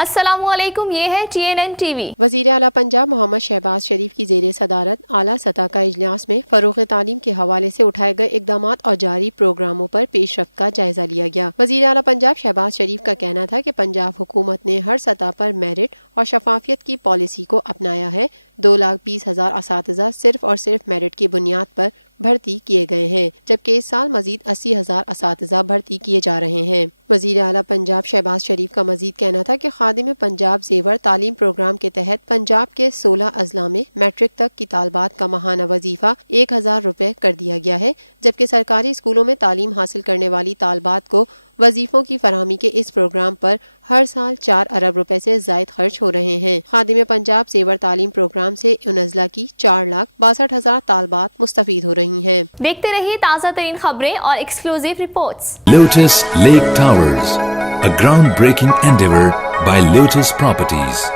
السلام علیکم، یہ ہے TNN TV۔ وزیر اعلیٰ پنجاب محمد شہباز شریف کی زیر صدارت اعلیٰ سطح کا اجلاس میں فروغ تعلیم کے حوالے سے اٹھائے گئے اقدامات اور جاری پروگراموں پر پیش رفت کا جائزہ لیا گیا۔ وزیر اعلیٰ پنجاب شہباز شریف کا کہنا تھا کہ پنجاب حکومت نے ہر سطح پر میرٹ اور شفافیت کی پالیسی کو اپنایا ہے۔ 2,20,000 اساتذہ صرف اور صرف میرٹ کی بنیاد پر بھرتی کیے گئے ہیں، جبکہ اس سال مزید 80,000 اساتذہ بھرتی کیے جا رہے ہیں۔ وزیر اعلیٰ پنجاب شہباز شریف کا مزید کہنا تھا کہ خادم پنجاب زیور تعلیم پروگرام کے تحت پنجاب کے 16 اضلاع میں میٹرک تک کی طالبات کا ماہانہ وظیفہ 1,000 روپے کر دیا گیا ہے، جبکہ سرکاری اسکولوں میں تعلیم حاصل کرنے والی طالبات کو وظیفوں کی فراہمی کے اس پروگرام پر ہر سال 4 ارب روپے سے زائد خرچ ہو رہے ہیں۔ خادم پنجاب زیور تعلیم پروگرام سے ان اضلاع کی 4,62,000 طالبات مستفید ہو رہی ہیں۔ دیکھتے رہیے تازہ ترین خبریں اور exclusive reports. Lotus Lake Towers, a groundbreaking endeavor by Lotus Properties.